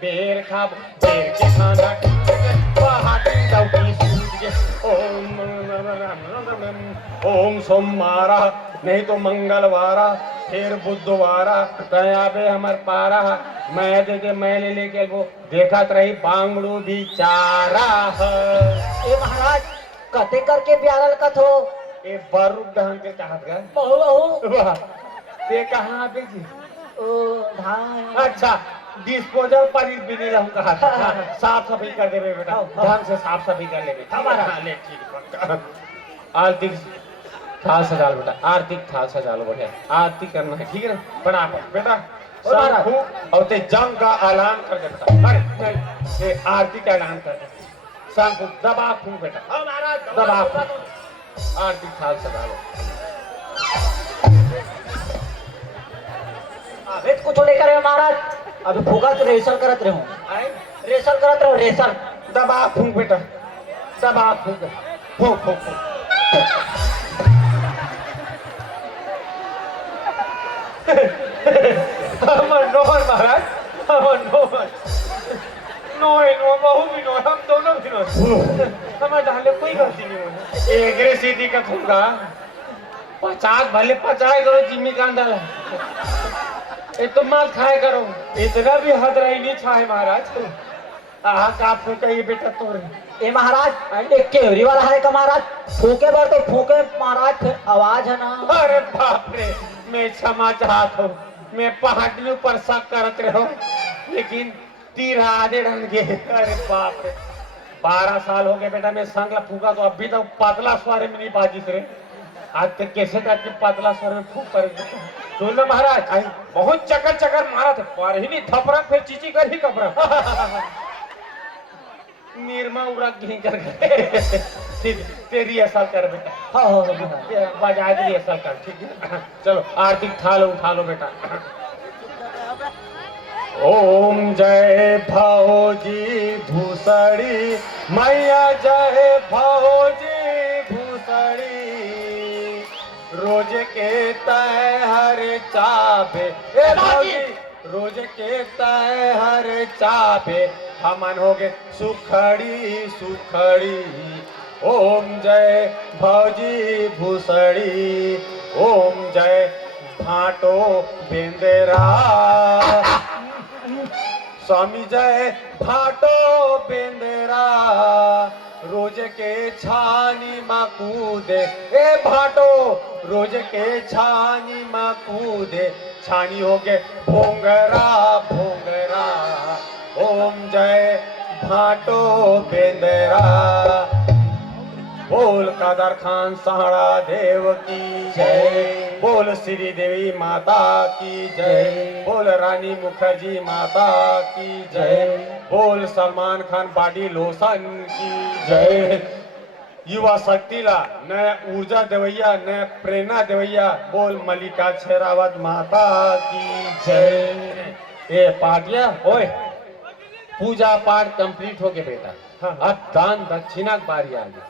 बेर खाब बेर के खाना पहाड़ी दौड़ी सूझ के ओम सोमवारा नहीं तो मंगलवारा फिर बुद्धवारा तय आबे हमर पारा मैं दे मैं ले लेके वो देखत रही बांगड़ू भी चारा ए महाराज कते करके प्यारल कथो ए बारूद ढंग के कहत गए बहु बहु वाह ते कहां आबे जी ओ धान अच्छा डिस्पोजल पर भी नहीं रहूं कहा साफ सफाई कर देवे बेटा ढंग से साफ सफाई कर लेवे हमारा ले ठीक पक्का आरती थाल सजा लो बेटा आरती थाल सजा लो बढ़िया आरती करना है ठीक है ना बड़ा बेटा महाराज। फूक और ते जंग का ऐलान कर दे बेटा अरे नहीं ये आरती का ऐलान कर दे सांग फूक दबा फूक बेटा हाँ महाराज दबा फूक आरती थाल सजा लो अबे कुछ लेकर आए महाराज अभी फूका तो रेसल करत रहो आए रेसल करत रहो रेसल दबा फूक बेटा दबा फूक फूक फूक फूक हमर नोहर महाराज हमर नोहर नोए नो बहु भी नो हम दोनों भी नो हमारे डाले कोई गलती नहीं हुई एकरे सीधी का थूका 50 भले 50 करो जिम्मी का अंदर ये तो माल खाए करो इतना भी हद रही नहीं छाए महाराज आहा का फूका ये बेटा तोरे ए महाराज एक केवरी वाला है का महाराज फूके बार तो फूके महाराज फिर आवाज है ना अरे बाप रे मैं क्षमा चाहता हूँ मैं पहाड़ी पर शक करते रहो लेकिन तीर आधे ढंग के अरे बाप रे 12 साल हो गए बेटा मैं संगला फूका तो अभी तक पतला स्वर में नहीं बाजिश रे आज तक कैसे करके पतला स्वर में फूक कर सुन लो महाराज आई बहुत चक्कर चक्कर मारा थे पर ही नहीं थपरा फिर चीची कर ही कपड़ा निर्मा उड़ा कहीं कर गए ठीक तेरी ऐसा कर बेटा हाँ हाँ महाराज बजा दी ऐसा कर ठीक है चलो आरती उठा लो बेटा ओम जय भौजी भूसड़ी मैया जय भौजी भूसड़ी रोज के तय हर चाबे ए भौजी रोज के तय हर चाबे हमन हो गए सुखड़ी सुखड़ी ओम जय भौजी भूसड़ी ओम जय भाटो बेंदेरा स्वामी जय भाटो बेंदेरा रोज के छानी मा कूदे ए भाटो रोज के छानी मा कूदे छानी हो गए भोंगरा भोंगरा ओम जय भाटो बेंदेरा बोल कादर खान सहारा देव की जय बोल श्री देवी माता की जय बोल रानी मुखर्जी माता की जय बोल सलमान खान बॉडी लोशन की जय युवा शक्तिला नया ऊर्जा देवैया नया प्रेरणा देवैया बोल मल्लिका शेरावत माता की जय ये पाटिया ओए पूजा पाठ कंप्लीट हो गया बेटा हाँ। अब दान दक्षिणा की बारी आ गई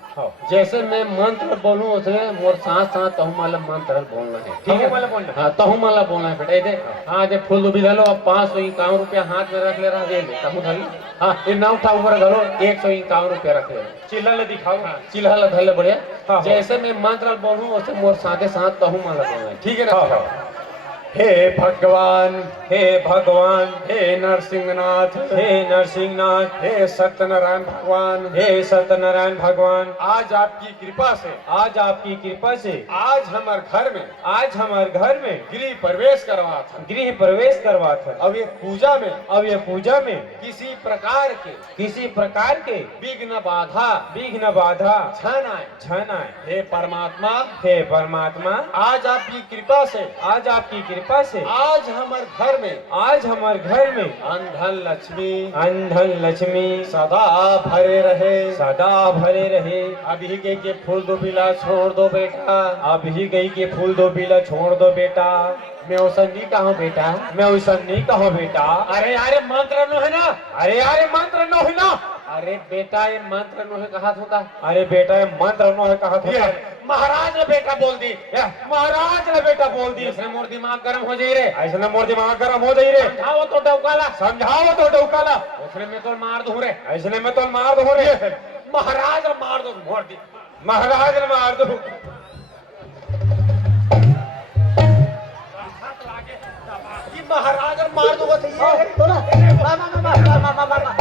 जैसे मैं मंत्र बोलूं उसने मोर साथ साथ तहु माला मंत्र बोलना है ठीक है तहु माला बोलना? हाँ तहु माला बोलना है बेटा ये दे हाँ दे फूल दुबी धलो अब 551 रुपया हाथ में रख ले रहा दे तहु धली हाँ ये ना उठा ऊपर धलो 151 रुपया रख ले चिल्ला ले दिखाओ चिल्हा धले बढ़िया हाँ। जैसे मैं मंत्र बोलूं वैसे मोर साथे साथ तहु माला बोलना है ठीक है ना हाँ, हे भगवान हे भगवान हे नरसिंहनाथ हे नरसिंहनाथ हे सत्यनारायण भगवान हे सत्यनारायण भगवान आज आपकी कृपा से आज आपकी कृपा से आज हमारे घर में आज हमारे घर में गृह प्रवेश करवा था गृह प्रवेश करवा था अब ये पूजा में अब ये पूजा में किसी प्रकार के किसी प्रकार के विघ्न बाधा विघ्न बाधा क्षण आए क्षण आए हे परमात्मा हे परमात्मा आज आपकी कृपा से आज आपकी कृपा से आज हमारे घर में आज हमारे घर में अंधन लक्ष्मी अंधन लक्ष्मी सदा भरे रहे सदा भरे रहे अभी के फूल दो बिला छोड़ दो बेटा अब ही गई के फूल दो बीला छोड़ दो बेटा मैं औसंगी कहूँ बेटा मैं उसन नहीं कहो बेटा अरे यारे मंत्र नो है ना अरे यार ये मंत्र नो है ना अरे बेटा ये मंत्र नो है कहा होता अरे बेटा ये मंत्र नो है कहा था महाराज ने बेटा बोल दी महाराज ने बेटा बोल दी इसने मोर दिमाग गर्म हो जाई रे ऐसे ना मोर दिमाग गर्म हो जाई रे समझाओ तो डौकाला समझाओ तो डौकाला उसने में तो मार दूं रे ऐसे में तो मार दो रे महाराज ने मार दो मोर दी महाराज ने मार दो लोगों से ये तो ना मामा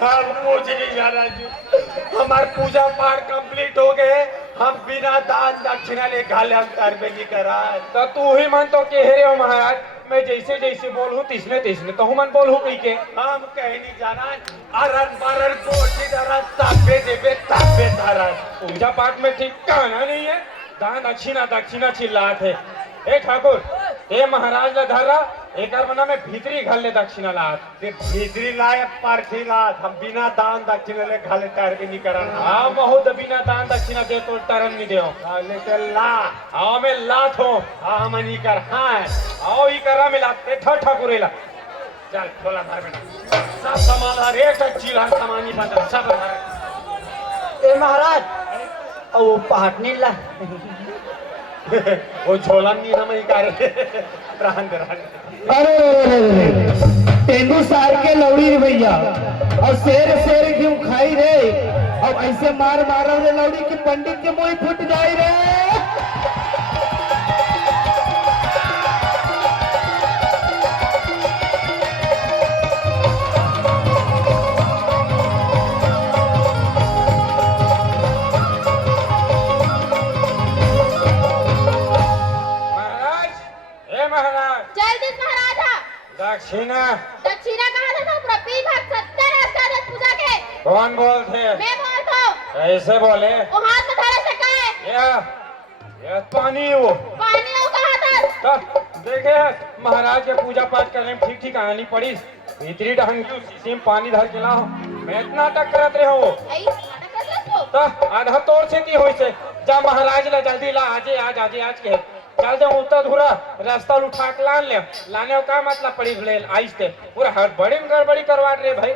हम मुझे नहीं जाना जी, हमार पूजा पाठ कंप्लीट हो गए, हम बिना दान दक्षिणा ले घाले हम तरबे नहीं करा। तो तू ही मन तो कह रहे हो महाराज, मैं जैसे जैसे बोलूं तिसने तिसने तो मन बोलूं कही के। हम कहीं नहीं जाना, अरन बरन कोटी दरन तापे देवे तापे धरन। पूजा पाठ में ठीक कहना नहीं है, दान दक्षिणा दक्षिणा चिल्लात है। ए ठाकुर ए महाराज ला धर रहा, एक मना में भीतरी घर ले दक्षिणा लात। ते भीतरी लाए पारखी लात, हम बिना दान दक्षिणा ले घाले तरबे नहीं करना। हाँ बहुत बिना दान दक्षिणा दे तो तरन नहीं दे। घाले ते ला, आओ मैं लात हूँ, हाँ हम नहीं कर, हाँ आओ ही करा मिला ठाकुर ला। चल थोड़ा धर बेटा, सब सामान हर एक चीला सामानी बंद सब धर। ए महाराज और वो पहाटनी ला वो झोला नहीं हम ही कर रहन दे। अरे तेंदू सार के लौड़ी रे भैया, और शेर शेर क्यों खाई रे? अब ऐसे मार मारो रे लौड़ी की पंडित के मुंह फूट जाए रे। जल्दी से महाराजा दक्षिणा दक्षिणा कहा था पूरा पी भाग 70 है पूजा के। कौन बोलते? मैं बोलता हूँ। ऐसे बोले वो हाथ में धरे से कहे ये पानी वो पानी वो कहा था। तो देखे महाराज के पूजा पाठ करने में ठीक ठीक आनी पड़ी, भीतरी ढंगी शीशी में पानी धर के लाओ। मैं इतना नाटक करत रहे हो तो आधा तोड़ से की हुई से जा महाराज ला जल्दी ला, आज के चल दे उतर धुरा रास्ता उठा के लाने का मतलब पड़ी ले आइस थे पूरा हड़बड़ी में गड़बड़ी करवा रहे भाई।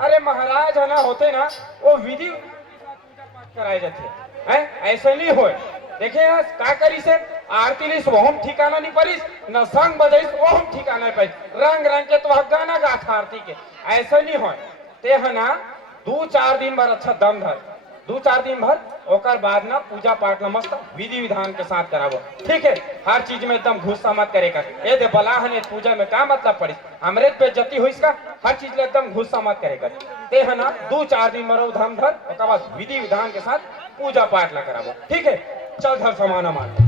अरे महाराज है ना होते ना वो विधि कराए जाते हैं, ऐसे नहीं होए। देखे का करी से आरती लिस वो हम ठिकाना नहीं पड़ीस, न संग बजाइस वो हम ठिकाना नहीं पड़ीस, रंग रंग के तो गाना गा था आरती के, ऐसे नहीं होए। ते है ना 2-4 दिन भर अच्छा दम धर, 2-4 दिन भर ओकर बाद ना पूजा पाठ न मस्त विधि विधान के साथ करावो, ठीक है? हर चीज में एकदम घुस्सा मत करेगा। ये दे बलाहन पूजा में का मतलब पड़ी, हमरे पे जति हुई इसका, हर चीज में एकदम घुस्सा मत करेगा। ते है ना 2-4 दिन मरो धम धर, ओकर बाद विधि विधान के साथ पूजा पाठ ला करावो, ठीक है? चल धर सामान हमारा।